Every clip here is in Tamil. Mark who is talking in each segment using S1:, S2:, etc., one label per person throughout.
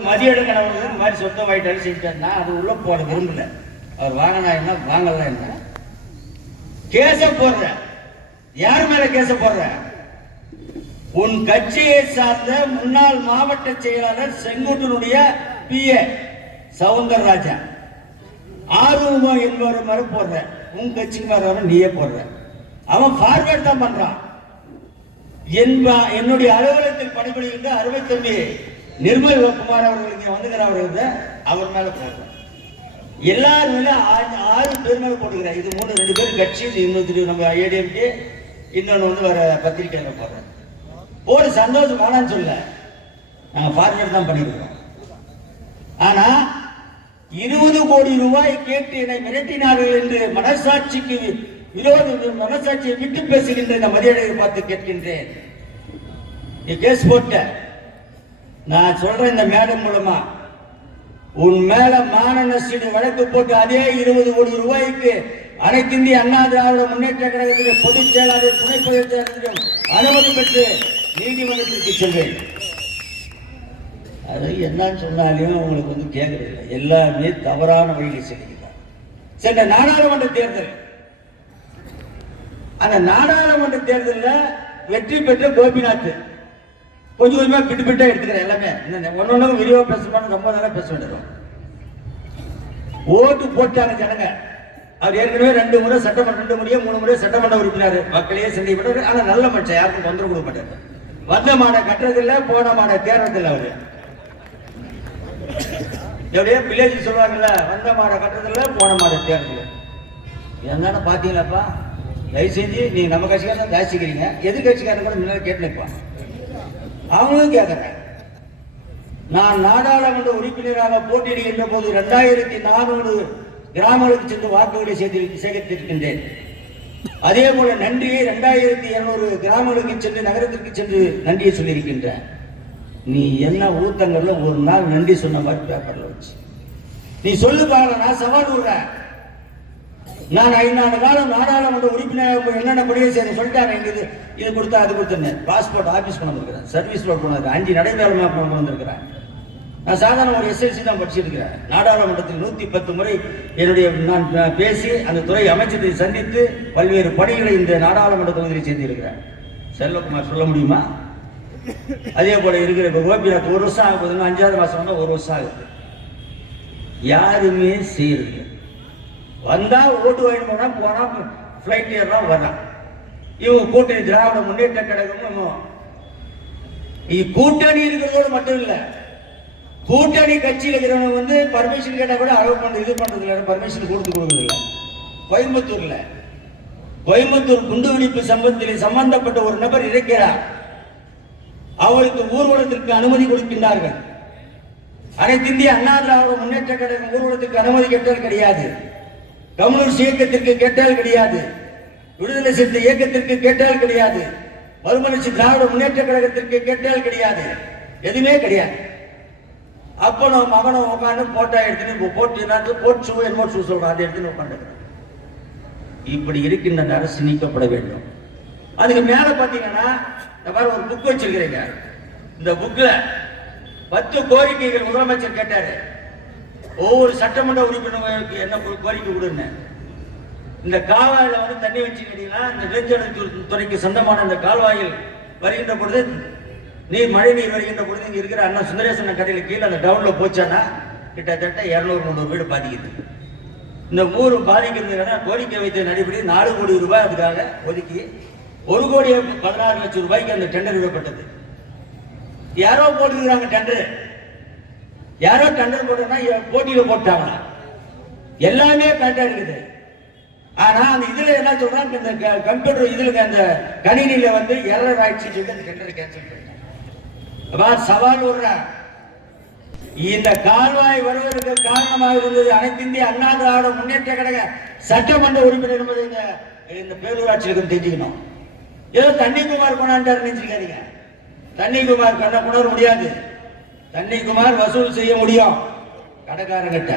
S1: மதியோட அவர்கள் இந்த மாதிரி சொத்தம் வாயிட்டாலும் செஞ்சாருன்னா அது உள்ள போட விரும்பல. அவர் வாங்கினா என்ன வாங்கலாம் என்ன? கேச போடுற. யார் மேல கேச போடுற? உன் கட்சியை சார்ந்த முன்னாள் மாவட்ட செயலாளர் செங்குட்டனுடைய பிஏ சவுந்தரராஜா. ஆர்வம் என்பவர் மாதிரி போடுற. உன் கட்சிக்காரவரை நீயே போடுற. அவன் ஃபார்வேர்ட் தான் பண்றான். என்பா என்னுடைய அலுவலகத்தில் பணிபுரிகின்ற அறுவை நிர்மல் குமார் அவர்கள் இங்க வந்துகிறார் அவர் மேல போடுறேன் எல்லாரும் மேல ஆறு பேர் மேல போட்டுக்கிறேன் இது மூணு ரெண்டு பேரும் கட்சி இன்னொரு இன்னொருத்தர் நம்ம ஏடிஎம்கே இன்னொன்று வந்து வர பத்திரிகையில் போடுறேன் போடு சந்தோஷம் வேணான்னு சொல்ல. நாங்கள் ஃபார்வேர்ட் தான் பண்ணியிருக்கிறோம் ஆனா இருபது கோடி ரூபாய் கேட்டு என்னை மிரட்டினார்கள் என்று மனசாட்சிக்கு விரோத மனசாட்சியை விட்டு பேசுகின்ற இந்த மரியாதையை பார்த்து கேட்கின்றேன். நீ கேஸ் போட்ட. நான் சொல்றேன் இந்த மேடம் மூலமா. உன் மேல மான நஷ்டீடு வழக்கு போட்டு அதே இருபது கோடி ரூபாய்க்கு அனைத்து இந்திய அண்ணா திராவிட முன்னேற்ற கழகத்திலே பொதுச் செயலாளர் துணை பொதுச் செயலாளரிடம் அனுமதி பெற்று நீதிமன்றத்திற்கு செல்வேன். அது என்ன சொன்னாலையும் அவங்களுக்கு வந்து கேட்கறது இல்லை. எல்லாமே தவறான வழியில் செல்கிறார். சென்ற நாடாளுமன்ற தேர்தல். அந்த நாடாளுமன்ற தேர்தலில் வெற்றி பெற்ற கோபிநாத். கொஞ்சம் கொஞ்சமாக பிட்டு பிட்டாக எடுத்துக்கிறேன் எல்லாமே. ஒன்னு ஒன்றும் விரிவாக பேசணும்னு ரொம்ப நேரம் பேச வேண்டியது. ஓட்டு போட்டாங்க ஜனங்க. அவர் ஏற்கனவே ரெண்டு முறை சட்டமன்ற ரெண்டு முறையோ மூணு முறை சட்டமன்ற உறுப்பினர். மக்களையே விட்டார் ஆனால் நல்ல மனுஷன் யாருக்கும் தொந்தரவு கொடுக்க மாட்டார். வந்த மாடை கட்டுறதில்ல போன மாடை தேர்றதில்ல அவரு. எப்படியே வில்லேஜ் சொல்லுவாங்கல்ல வந்த மாடை கட்டுறதில்ல போன மாடை தேர்றதில்ல. என்னன்னு பார்த்தீங்களாப்பா தயவு செஞ்சு நீங்க நம்ம கட்சிக்காரன் ஜாஸ்திக்கிறீங்க. எதிர் கட்சிக்காரன் கூட முன்னாடி கேட்டு நிற்பான் அவங்களும் கேட்கிறேன் நான் நாடாளுமன்ற உறுப்பினராக போட்டியிடுகின்ற போது இரண்டாயிரத்தி நானூறு கிராமங்களுக்கு சென்று வாக்குகளை செய்து சேகரித்திருக்கின்றேன். அதே போல நன்றியை இரண்டாயிரத்தி இருநூறு கிராமங்களுக்கு சென்று நகரத்திற்கு சென்று நன்றியை சொல்லியிருக்கின்றேன். நீ என்ன ஊத்தங்கள்ல ஒரு நாள் நன்றி சொன்ன மாதிரி பேப்பர்ல வச்சு. நீ சொல்லு பாருங்க நான் சவால் விடுறேன். நான் ஐந்தாண்டு காலம் நாடாளுமன்ற உறுப்பினர் என்னென்ன பணியை செய்ய சொல்லிட்டாங்க இங்க இது இது கொடுத்தா அது கொடுத்துருந்தேன் பாஸ்போர்ட் ஆஃபீஸ் கொண்டு வந்திருக்கிறேன் சர்வீஸ் ரோட் கொண்டு வந்திருக்கேன் அஞ்சு நடைபெறமா கொண்டு வந்திருக்கிறேன் நான் சாதாரண ஒரு எஸ்எல்சி தான் படிச்சிருக்கிறேன். நாடாளுமன்றத்தில் நூற்றி பத்து முறை என்னுடைய நான் பேசி அந்த துறை அமைச்சரை சந்தித்து பல்வேறு பணிகளை இந்த நாடாளுமன்ற தொகுதியில் செய்திருக்கிறேன். செல்வகுமார் சொல்ல முடியுமா? அதே போல இருக்கிற இப்போ கோபிநாத் ஒரு வருஷம் ஆகுதுன்னா அஞ்சாவது மாதம் ஒரு வருஷம் ஆகுது. யாருமே செய்யறது வந்தா ஓட்டு வாங்கி போனா போனா ஃப்ளைட் ஏறலாம் வரலாம். இவங்க கூட்டணி திராவிட முன்னேற்ற கழகமும் நீ கூட்டணி இருக்கிறதோடு மட்டும் இல்லை கூட்டணி கட்சியில் இருக்கிறவங்க வந்து பர்மிஷன் கேட்டால் கூட அலோவ் பண்ண இது பண்ணுறது இல்லை பர்மிஷன் கொடுத்து கொடுக்குறது இல்லை. கோயம்புத்தூரில் கோயம்புத்தூர் குண்டுவெடிப்பு சம்பந்தத்தில் சம்பந்தப்பட்ட ஒரு நபர் இருக்கிறார் அவருக்கு ஊர்வலத்திற்கு அனுமதி கொடுக்கின்றார்கள். அனைத்து இந்திய அண்ணா திராவிட முன்னேற்ற கழகம் ஊர்வலத்துக்கு அனுமதி கேட்டால் கிடையாது. கம்யூனிஸ்ட் இயக்கத்திற்கு கேட்டால் கிடையாது. விடுதலை சிறுத்தை இயக்கத்திற்கு கேட்டால் கிடையாது. மறுமலர்ச்சி திராவிட முன்னேற்ற கழகத்திற்கு கேட்டால் கிடையாது. எதுவுமே கிடையாது. அப்பனும் மகனும் உட்காந்து போட்டா எடுத்துன்னு போட்டு நான் போட்டு ஷூ என்னமோ ஷூ சொல்றான் அதை எடுத்துன்னு உட்காந்துக்கிறேன் இப்படி இருக்கின்ற அந்த அரசு நீக்கப்பட வேண்டும். அதுக்கு மேல பாத்தீங்கன்னா இந்த மாதிரி ஒரு புக் வச்சிருக்கிறீங்க. இந்த புக்ல பத்து கோரிக்கைகள் முதலமைச்சர் கேட்டாரு. ஒவ்வொரு சட்டமன்ற உறுப்பினர்களுக்கு என்ன கோரிக்கை விடுங்க இந்த கால்வாயில் வந்து தண்ணி வச்சு கேட்டீங்கன்னா இந்த நெடுஞ்சாலை துறைக்கு சொந்தமான இந்த கால்வாயில் வருகின்ற பொழுது நீர் மழை நீர் வருகின்ற பொழுது இங்கே இருக்கிற அண்ணா சுந்தரேசன் கடையில் கீழே அந்த டவுனில் போச்சானா கிட்டத்தட்ட இரநூறு முந்நூறு வீடு பாதிக்குது. இந்த ஊர் பாதிக்கிறதுக்கான கோரிக்கை வைத்த அடிப்படை நாலு கோடி ரூபாய் அதுக்காக ஒதுக்கி ஒரு கோடி பதினாறு லட்சம் ரூபாய்க்கு அந்த டெண்டர் விடப்பட்டது யாரோ போட்டுருக்குறாங்க டெண்டர் யாரோ டெண்டர் போட்டோம்னா போட்டியில போட்டாங்களா எல்லாமே கரெக்டா இருக்குது. ஆனா அந்த இதுல என்ன சொல்றாங்க? இந்த கம்ப்யூட்டர் இதுல அந்த கணினியில வந்து எரர் ஆயிடுச்சு சொல்லி அந்த டெண்டர் கேன்சல் பண்ணிட்டாங்க. சவால் விடுறேன் இந்த கால்வாய் வருவதற்கு காரணமாக இருந்தது அனைத்து இந்திய அண்ணா திராவிட முன்னேற்ற கழக சட்டமன்ற உறுப்பினர் என்பதை இந்த இந்த பேரூராட்சிகளுக்கு தெரிஞ்சுக்கணும். ஏதோ தண்ணிக்குமார் கொண்டாண்டாரு நினைச்சிருக்காதீங்க. தண்ணிக்குமார் கண்ண கொண்டாட முடியாது. தண்ணிக்குமார் வசூல் செய்ய முடியும். கடைக்காரங்கிட்ட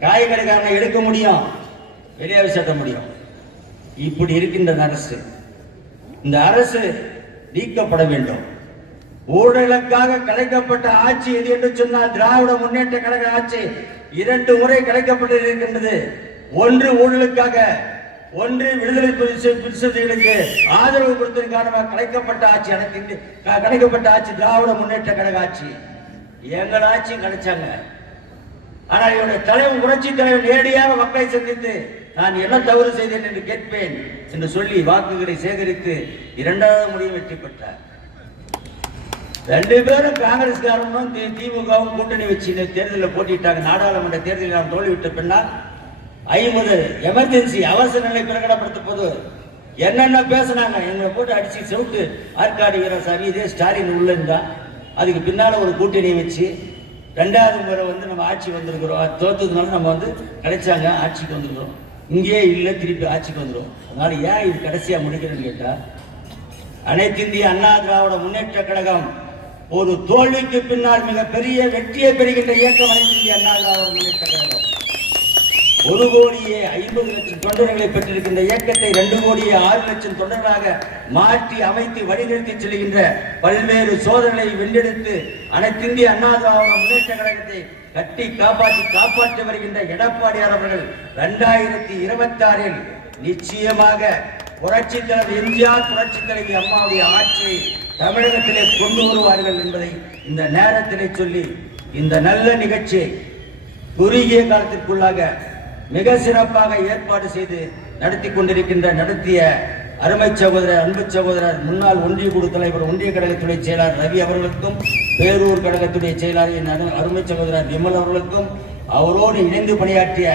S1: காய் கடைக்காரனை எடுக்க முடியும். வெளியே சட்ட முடியும். இப்படி இருக்கின்ற அரசு. இந்த அரசு நீக்கப்பட வேண்டும். ஊழலுக்காக கலைக்கப்பட்ட ஆட்சி எது என்று சொன்னால் திராவிட முன்னேற்ற கழக ஆட்சி இரண்டு முறை கலைக்கப்பட்டிருக்கின்றது. ஒன்று ஊழலுக்காக ஒன்று விடுதலை பிரச்சனைகளுக்கு ஆதரவு கொடுத்ததன் காரணமாக கலைக்கப்பட்ட ஆட்சி எனக்கு கிடைக்கப்பட்ட ஆட்சி திராவிட முன்னேற்ற கழக ஆட்சி. எங்கள் ஆட்சியும் கிடைச்சாங்க. ஆனால் இவருடைய தலைவர் புரட்சி தலைவர் நேரடியாக மக்களை சந்தித்து நான் என்ன தவறு செய்தேன் என்று கேட்பேன் என்று சொல்லி வாக்குகளை சேகரித்து இரண்டாவது முறையும் வெற்றி பெற்றார். ரெண்டு பேரும் காங்கிரஸ்காரனும் தி- திமுகவும் கூட்டணி வச்சு இந்த தேர்தலில் போட்டிட்டாங்க நாடாளுமன்ற தேர்தலில் நாம் தோல்விவிட்ட பின்னால் ஐம்பது எமர்ஜென்சி அவசர நிலை பிரகடனப்படுத்த போது என்னென்ன பேசுனாங்க? எங்களை போட்டு அடிச்சு செவிட்டு ஆற்காடு வீரசாமி இதே ஸ்டாலின் உள்ள இருந்தா அதுக்கு பின்னால ஒரு கூட்டணி வச்சு ரெண்டாவது முறை வந்து நம்ம ஆட்சி வந்திருக்கிறோம். தோத்ததுனால நம்ம வந்து கிடைச்சாங்க ஆட்சிக்கு வந்துருக்கிறோம். இங்கேயே இல்லை திருப்பி ஆட்சிக்கு வந்துடும் அதனால ஏன் இது கடைசியாக முடிக்கிறேன்னு கேட்டால் அனைத்து இந்திய அண்ணா திராவிட முன்னேற்ற கழகம் ஒரு தோல்விக்கு பின்னால் மிகப்பெரிய வெற்றியை பெறுகின்ற இயக்கம் அனைத்து இந்திய அண்ணா திராவிட முன்னேற்ற கழகம். ஒரு கோடியே ஐம்பது லட்சம் தொண்டர்களை பெற்றிருக்கின்ற இயக்கத்தை ரெண்டு கோடியே ஆறு லட்சம் தொண்டர்களாக மாற்றி அமைத்து வழிநடத்தி செல்கின்ற பல்வேறு சோதனைகளை வென்றெடுத்து அனைத்திந்திய அண்ணா திராவிட முன்னேற்ற கழகத்தை கட்டி காப்பாற்றி காப்பாற்றி வருகின்ற எடப்பாடியார் அவர்கள் இரண்டாயிரத்தி இருபத்தி ஆறில் நிச்சயமாக புரட்சி தலைவர் எம்ஜிஆர் புரட்சி தலைவி அம்மாவுடைய ஆட்சியை தமிழகத்திலே கொண்டு வருவார்கள் என்பதை இந்த நேரத்திலே சொல்லி இந்த நல்ல நிகழ்ச்சியை குறுகிய காலத்திற்குள்ளாக மிக சிறப்பாக ஏற்பாடு செய்து நடத்தி கொண்டிருக்கின்ற நடத்திய அருமை சகோதரர் அன்பு சகோதரர் முன்னாள் ஒன்றிய குழு தலைவர் ஒன்றிய கழகத்துடைய செயலாளர் ரவி அவர்களுக்கும் பேரூர் கழகத்துடைய செயலாளர் என் அருமை சகோதரர் விமல் அவர்களுக்கும் அவரோடு இணைந்து பணியாற்றிய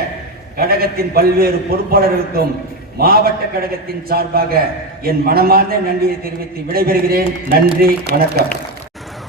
S1: கழகத்தின் பல்வேறு பொறுப்பாளர்களுக்கும் மாவட்ட கழகத்தின் சார்பாக என் மனமார்ந்த நன்றியை தெரிவித்து விடைபெறுகிறேன். நன்றி வணக்கம்.